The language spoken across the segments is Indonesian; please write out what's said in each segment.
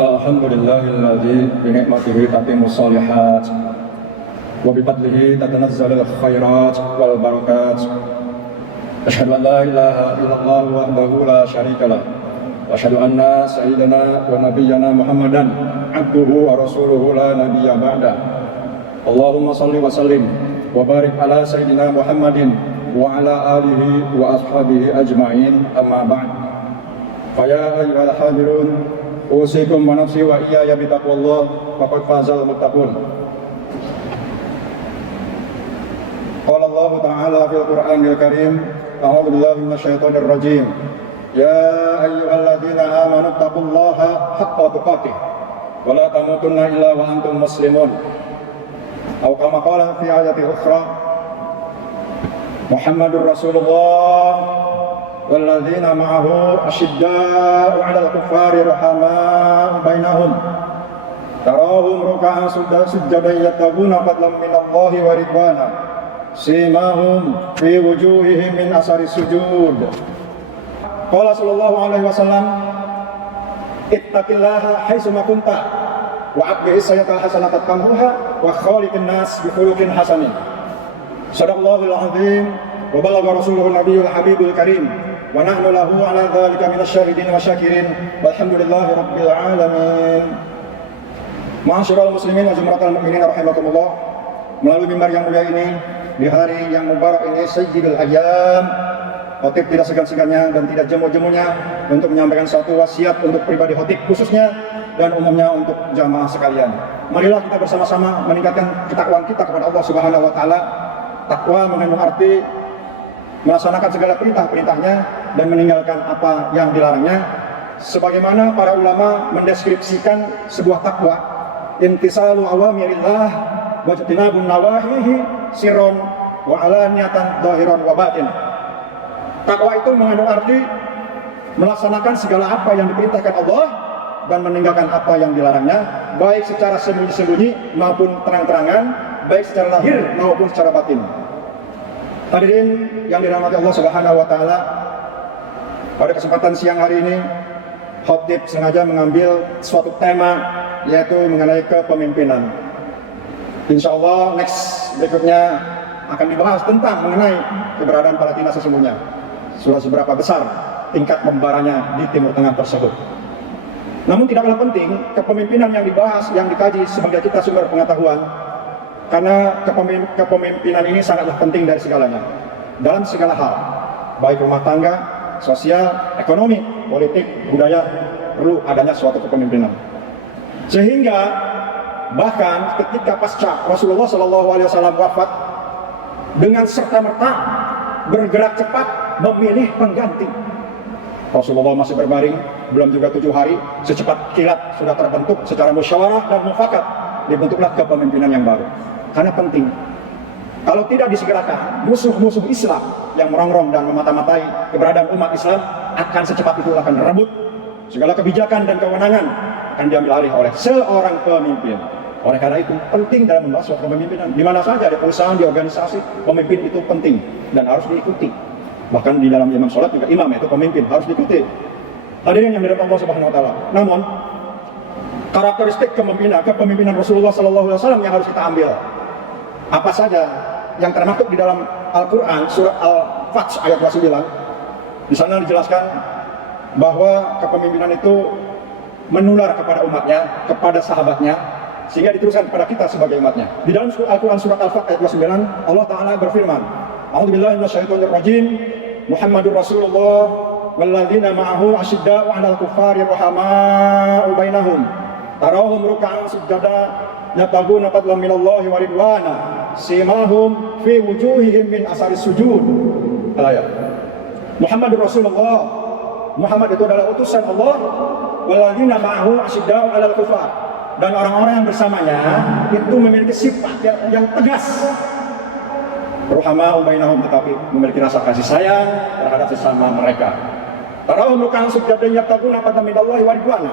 Alhamdulillahilladzi bi ni'matihi tatimmus shalihat wa bi fadlihi tatanazzalul khairat wal barakat. Asyhadu an la ilaha illallah wahdahu la syarika lah. Wa asyhadu anna sayyidana wa nabiyyana Muhammadan abduhu wa rasuluhu la nabiyya ba'da. Allahumma shalli wa sallim wa barik ala sayyidina Muhammadin wa ala alihi wa ashabihi ajma'in, amma ba'd. Fa ya ayyuhal hadirun, usikum wa nafsi wa iyaya bitaqwallah, faqad fazal muttaqun. Qala Allah Ta'ala fil Qur'anil Karim, a'udzu billahi minasyaitonir rajim. Ya ayyuhalladzina amanu taqullaha haqqa tuqatih wa la tamutunna illa wa antum muslimun. Atau kama qala fi ayati ukhra, Muhammadur Rasulullah walladzina ma'ahu asyidda'u 'alal kuffari rahama'u bainahum tarahum ruk'an sujjadan yabtaghuna fadlan minallahi wa ridwana simahum fi wujuhihim min asari sujud. Qala sallallahu alaihi wasallam, ittaqillaha haitsu ma kunta wa aqbihis sayyi'atal hasanata tamhuha wa khaliqin nas bi khuluqin hasanin. Shadaqallahul azim wa balagha rasuluhun nabiyul habibul karim wa nahnu lahu ala dzalika minasyahidin wa syakirin walhamdulillahi rabbil alamin. Ma'asyiral muslimin wa jumratal mu'minin rahimakumullah. Melalui mimbar yang mulia ini, di hari yang mubarak ini, sayyidul ayyam, khotib tidak segan-segannya dan tidak jemu-jemunya untuk menyampaikan satu wasiat untuk pribadi khotib khususnya dan umumnya untuk jamaah sekalian. Marilah kita bersama-sama meningkatkan ketakwaan kita kepada Allah Subhanahu wa taala. Takwa mengandung arti melaksanakan segala perintah-perintahnya dan meninggalkan apa yang dilarangnya. Sebagaimana para ulama mendeskripsikan sebuah takwa, intisalu awamirillah wa ijtinabun nawahihi sirron wa alaniyatan dhahiran wa batin. Takwa itu mengandung arti melaksanakan segala apa yang diperintahkan Allah dan meninggalkan apa yang dilarangnya, baik secara sembunyi-sembunyi maupun terang-terangan, baik secara lahir maupun secara batin. Hadirin yang dirahmati Allah Subhanahu wa taala, pada kesempatan siang hari ini khotib sengaja mengambil suatu tema, yaitu mengenai kepemimpinan. Insya Allah next berikutnya akan dibahas tentang mengenai keberadaan Palestina sesungguhnya. Sudah seberapa besar tingkat membaranya di Timur Tengah tersebut. Namun tidak kalah penting kepemimpinan yang dibahas, yang dikaji sebagai kita sumber pengetahuan, karena kepemimpinan ini sangatlah penting dari segalanya, dalam segala hal, baik rumah tangga, sosial, ekonomi, politik, budaya, perlu adanya suatu kepemimpinan. Sehingga bahkan ketika pasca Rasulullah SAW wafat, dengan serta-merta bergerak cepat memilih pengganti. Rasulullah masih berbaring, belum juga 7 hari, secepat kilat sudah terbentuk secara musyawarah dan mufakat, dibentuklah kepemimpinan yang baru. Karena penting, kalau tidak disegerakan, musuh-musuh Islam yang merongrong dan memata-matai keberadaan umat Islam akan secepat itu akan merebut segala kebijakan dan kewenangan, akan diambil alih oleh seorang pemimpin. Oleh karena itu penting dalam membahas suatu kepemimpinan, di mana saja, di perusahaan, di organisasi, pemimpin itu penting dan harus diikuti. Bahkan di dalam imam sholat juga imam itu pemimpin, harus diikuti. Hadirin yang dirahmati Allah Subhanahu wa taala. Namun karakteristik kepemimpinan Rasulullah SAW yang harus kita ambil, apa saja yang termaktub di dalam Al-Quran surat Al-Fath ayat 29. Di sana dijelaskan bahwa kepemimpinan itu menular kepada umatnya, kepada sahabatnya, sehingga diteruskan kepada kita sebagai umatnya. Di dalam Al-Quran surat Al-Fath ayat 29, Allah Ta'ala berfirman, a'udzu billahi minasyaitonir rajim, Muhammadur Rasulullah walladzina ma'ahu asyidda'u 'alal kuffari rahama'u bainahum tarahum ruk'an sujada yabtaghuna fadlan minallahi wa ridwana simahum fi wujuhihim min asari sujud. Ayat. Muhammadur Rasulullah, Muhammad itu adalah utusan Allah, walladzina ma'ahu asyidda'u 'alal kuffar, dan orang-orang yang bersamanya itu memiliki sifat yang tegas, ruhama'u bainahum, tetapi memiliki rasa kasih sayang terhadap sesama mereka. Tarahum ruk'an sujjadan yabtaghuna fadlan minallahi wa ridwana.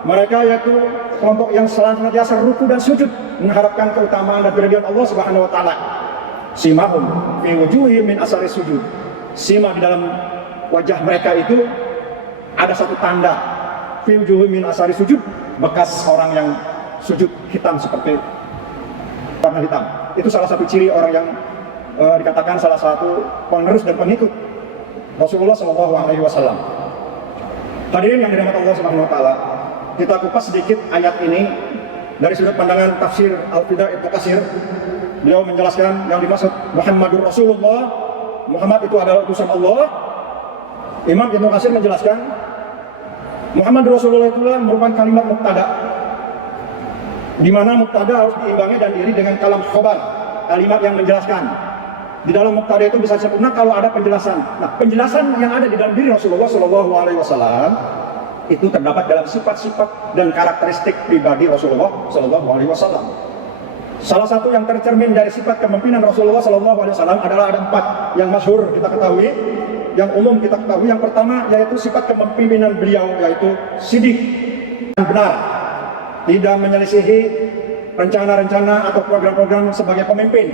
Mereka yaitu kelompok yang senantiasa ruku dan sujud mengharapkan keutamaan dan keridhaan Allah Subhanahu wa taala. Simahum fi wujuhihim min asari sujud. Sima di dalam wajah mereka itu ada satu tanda fi wujuhihim min asari sujud, bekas orang yang sujud hitam seperti warna hitam. Itu salah satu ciri orang yang dikatakan salah satu penerus dan pengikut Rasulullah SAW. Hadirin yang dirahmati Allah Subhanahu wa taala, kita kupas sedikit ayat ini dari sudut pandangan tafsir Al-Fida Ibnu Katsir. Beliau menjelaskan yang dimaksud Muhammadur Rasulullah, Muhammad itu adalah utusan Allah. Imam Ibnu Katsir menjelaskan Muhammadur Rasulullah itulah merupakan kalimat mubtada, di mana mubtada harus diimbangi dan diiri dengan kalam khobar, kalimat yang menjelaskan. Di dalam mubtada itu bisa sempurna kalau ada penjelasan. Nah, penjelasan yang ada di dalam diri Rasulullah SAW itu terdapat dalam sifat-sifat dan karakteristik pribadi Rasulullah SAW. Salah satu yang tercermin dari sifat kepemimpinan Rasulullah SAW adalah ada 4 yang masyhur kita ketahui, yang umum kita ketahui. Yang pertama yaitu sifat kepemimpinan beliau, yaitu sidik dan benar, tidak menyelisihi rencana-rencana atau program-program sebagai pemimpin.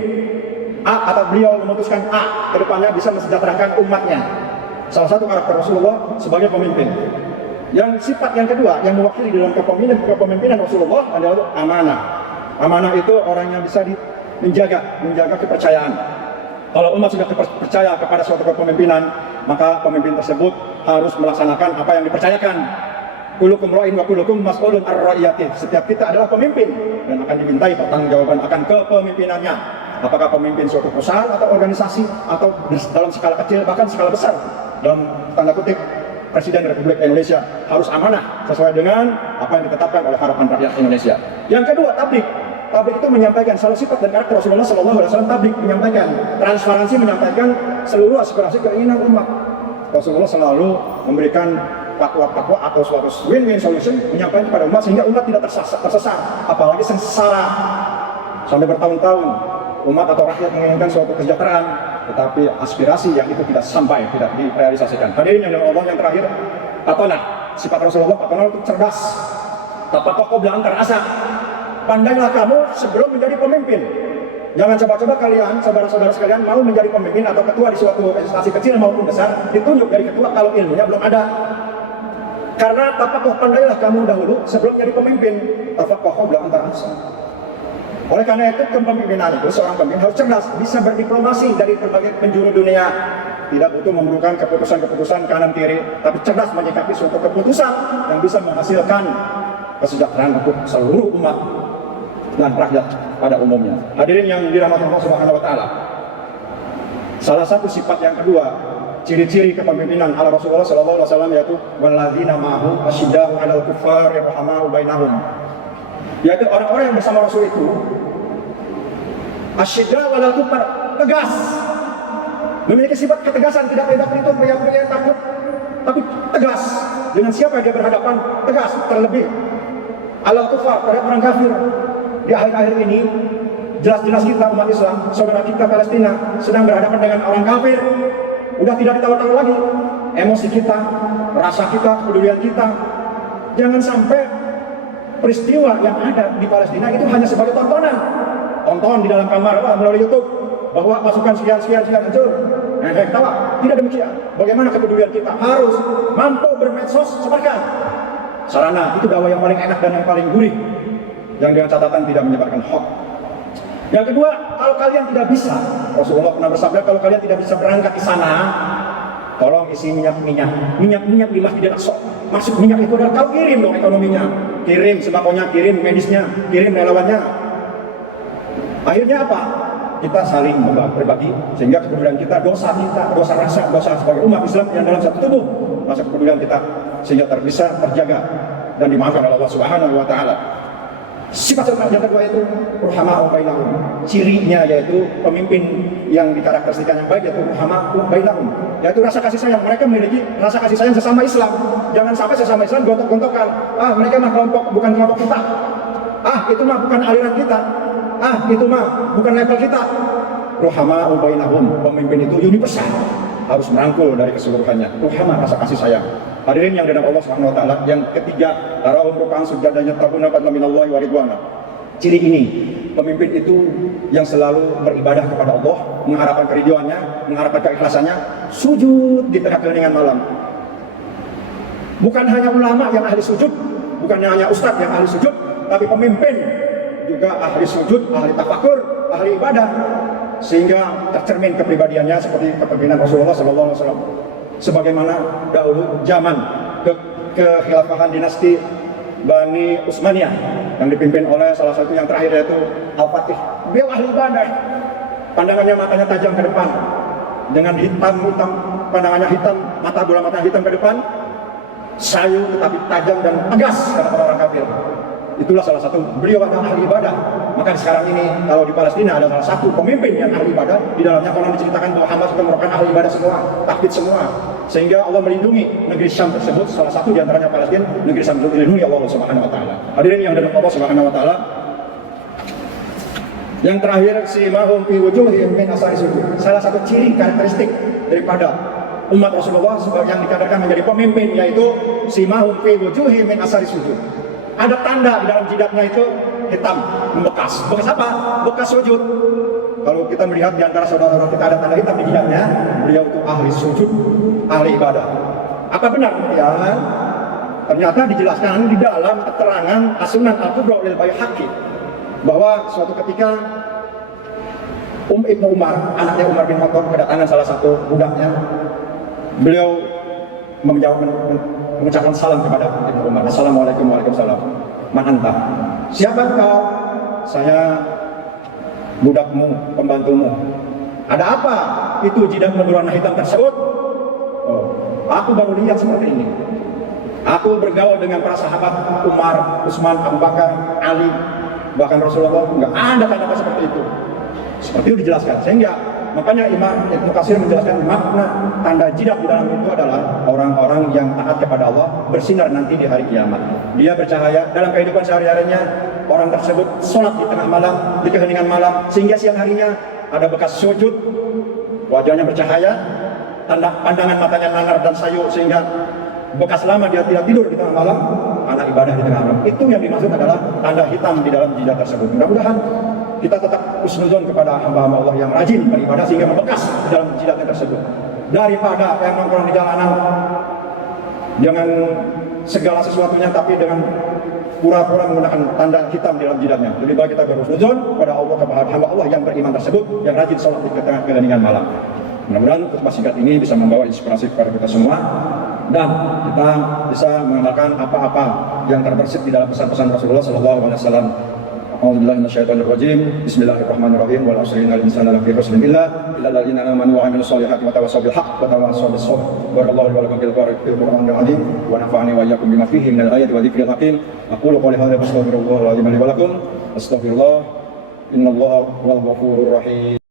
Atau beliau memutuskan ke depannya bisa mensejahterakan umatnya. Salah satu karakter Rasulullah sebagai pemimpin. Yang sifat yang kedua yang mewakili dalam kepemimpinan Rasulullah adalah amanah. Amanah itu orang yang bisa menjaga kepercayaan. Kalau umat sudah percaya kepada suatu kepemimpinan, maka pemimpin tersebut harus melaksanakan apa yang dipercayakan. Kulukum ra'in wa kulukum mas'ulun ar-ra'iyati. Setiap kita adalah pemimpin dan akan dimintai pertanggungjawaban akan kepemimpinannya. Apakah pemimpin suatu perusahaan atau organisasi atau dalam skala kecil bahkan skala besar. Dalam tanda kutip, Presiden Republik Indonesia harus amanah sesuai dengan apa yang ditetapkan oleh harapan rakyat Indonesia. Yang kedua, tablik. Tablik itu menyampaikan salah sifat dan karakter Rasulullah SAW. Tablik menyampaikan, transparansi menyampaikan seluruh aspirasi keinginan umat. Rasulullah selalu memberikan fatwa-fatwa atau suatu win-win solution menyampaikan kepada umat sehingga umat tidak tersesat, apalagi sengsara sampai bertahun-tahun. Umat atau rakyat menginginkan suatu kesejahteraan, tetapi aspirasi yang itu tidak sampai, tidak direalisasikan. Hadirin yang dirahmati Allah, yang terakhir, patonah. Sifat Rasulullah patonah itu cerdas, tapakoh belakang terasa. Pandailah kamu sebelum menjadi pemimpin. Jangan coba-coba kalian, saudara-saudara sekalian, mau menjadi pemimpin atau ketua di suatu instansi kecil maupun besar, ditunjuk dari ketua kalau ilmunya belum ada. Karena tapakoh pandailah kamu dahulu sebelum menjadi pemimpin. Tapakoh belakang terasa. Oleh karena itu, kepemimpinan itu seorang pemimpin harus cerdas, bisa berdiplomasi dari berbagai penjuru dunia. Tidak butuh memerlukan keputusan-keputusan kanan kiri, tapi cerdas menyikapi suatu keputusan yang bisa menghasilkan kesejahteraan untuk seluruh umat dan rakyat pada umumnya. Hadirin yang dirahmati Allah Subhanahu wa taala. Salah satu sifat yang kedua, ciri-ciri kepemimpinan ala Rasulullah sallallahu alaihi wasallam, yaitu walladzina ma'ahu asyidda'u 'alal kuffari rahama'u bainahum. Yaitu orang-orang yang bersama Rasul itu asyidda walal kufar, tegas, memiliki sifat ketegasan, tidak pelitut, pria-pria takut, tapi tegas dengan siapa dia berhadapan, tegas, terlebih alal kufar, pada orang kafir. Di akhir-akhir ini jelas-jelas kita umat Islam, saudara kita Palestina sedang berhadapan dengan orang kafir. Udah tidak ditawar-tawar lagi emosi kita, rasa kita, kepedulian kita. Jangan sampai peristiwa yang ada di Palestina itu hanya sebagai tontonan, tonton di dalam kamar melalui YouTube bahwa pasukan sekian hancur, ketawa. Tidak demikian. Bagaimana kepedulian kita? Harus mampu bermedsos, sebarkan. Sarana itu dakwah yang paling enak dan yang paling gurih, yang dengan catatan tidak menyebarkan hoax. Yang kedua, kalau kalian tidak bisa, Rasulullah pernah bersabda, kalau kalian tidak bisa berangkat ke sana, tolong isi minyak di Masjidil Aqsa. Maksud minyak itu adalah kau kirim dong ekonominya, kirim sembakonya, kirim medisnya, kirim relawannya. Akhirnya apa? Kita saling berbagi sehingga kepedulian kita, dosa rasa sebagai umat Islam yang dalam satu tubuh, rasa kepedulian kita sehingga bisa terjaga dan dimaafkan oleh Allah Subhanahu wa taala. Sifat yang kedua itu ruhama'u bainahum. Cirinya yaitu pemimpin yang dikarakteristikan yang baik yaitu ruhama'u bainahum, yaitu rasa kasih sayang. Mereka memiliki rasa kasih sayang sesama Islam. Jangan sampai sesama Islam gontok-gontokan. Mereka mah kelompok, bukan kelompok kita. Itu mah bukan aliran kita. Itu mah bukan level kita. Ruhama'u bainahum, pemimpin itu universal, harus merangkul dari keseluruhannya. Ruhama, rasa kasih sayang. Hadirin yang dirahmati Allah Subhanahu wa taala, yang ketiga, tarahum ruk'an sujadanya tabuna fadlan minallahi wa ridwana. Ciri ini, pemimpin itu yang selalu beribadah kepada Allah, mengharapkan keridhoannya, mengharapkan keikhlasannya, sujud di tengah keheningan malam. Bukan hanya ulama yang ahli sujud, bukannya hanya ustadz yang ahli sujud, tapi pemimpin juga ahli sujud, ahli tafakur, ahli ibadah, sehingga tercermin kepribadiannya seperti kepemimpinan Rasulullah SAW. Sebagaimana dahulu zaman kekhilafahan dinasti Bani Utsmaniyah yang dipimpin oleh salah satu yang terakhir yaitu Al-Fatih. Beliau ahli ibadah, pandangannya matanya tajam ke depan, dengan hitam, pandangannya hitam, mata bola mata hitam ke depan, sayu tetapi tajam dan tegas kata orang kafir. Itulah salah satu, beliau adalah ahli ibadah. Maka sekarang ini kalau di Palestina ada salah satu pemimpin yang ahli ibadah, di dalamnya Quran diceritakan bahwa Hamas itu merupakan ahli ibadah semua, takbir semua, sehingga Allah melindungi negeri Syam tersebut. Salah satu di antaranya Palestina, negeri Syam itu dilindungi Allah Subhanahu wa taala. Hadirin yang dirahmati Allah Subhanahu wa taala. Yang terakhir, simahum fi wujuhihim min asari sujud. Salah satu ciri karakteristik daripada umat Rasulullah yang dikatakan menjadi pemimpin yaitu simahum fi wujuhihim min asari sujud. Ada tanda di dalam jidatnya itu hitam, membekas. Bekas apa? Bekas sujud. Kalau kita melihat di antara saudara-saudara kita ada tanda hitam di jidatnya, beliau itu ahli sujud, ahli ibadah. Apa benar demikian? Ternyata dijelaskan di dalam keterangan As-Sunan Al-Kubra lil Baihaqi bahwa suatu ketika Ibnu Umar, anaknya Umar bin Khattab, kedatangan salah satu budaknya. Beliau mengucapkan salam kepada Ibnu Umar. Assalamualaikum warahmatullahi wabarakatuh. Man anta? Siapa engkau? Saya budakmu, pembantumu. Ada apa? Itu jidat berwarna hitam tersebut. Oh, aku baru lihat seperti ini. Aku bergaul dengan para sahabat Umar, Utsman, Abu Bakar, Ali, bahkan Rasulullah, enggak ada tanda seperti itu. Seperti itu dijelaskan. Sehingga makanya Imam Ibnu Katsir menjelaskan makna tanda jidat di dalam itu adalah orang-orang yang taat kepada Allah bersinar nanti di hari kiamat. Dia bercahaya dalam kehidupan sehari-harinya. Orang tersebut sholat di tengah malam, di keheningan malam, sehingga siang harinya ada bekas sujud, wajahnya bercahaya, tanda pandangan matanya nanar dan sayu, sehingga bekas lama dia tidak tidur di tengah malam, anak ibadah di tengah malam. Itu yang dimaksud adalah tanda hitam di dalam jidat tersebut. Mudah-mudahan kita tetap husnuzon kepada hamba-hamba Allah yang rajin beribadah sehingga membekas di dalam jidatnya tersebut. Daripada yang nongkrong di jalanan dengan segala sesuatunya tapi dengan pura-pura menggunakan tanda hitam di dalam jidatnya. Lebih baik kita berhusnuzon kepada Allah, kepada hamba Allah yang beriman tersebut, yang rajin sholat di tengah keheningan malam. Mudah-mudahan khutbah singkat ini bisa membawa inspirasi kepada kita semua dan kita bisa mengamalkan apa-apa yang terbersit di dalam pesan-pesan Rasulullah SAW. A'udzubillahi minasyaitonirrajim. Bismillahirrahmanirrahim. Wal 'asri innal insana lafi khusrin illa alladziina aamanu wa 'amilus shalihati wa tawassaw bil haqq wa tawassaw bis sabr. Barakallahu wa lakum fil Qur'anil 'azim wa nafa'ani wa iyyakum bima fihi minal ayati wa dzikril hakim. Aqulu qawli hadza wa astaghfirullahal 'azim li wa lakum. Astaghfirullah. Innallaha huwal ghafurur rahim.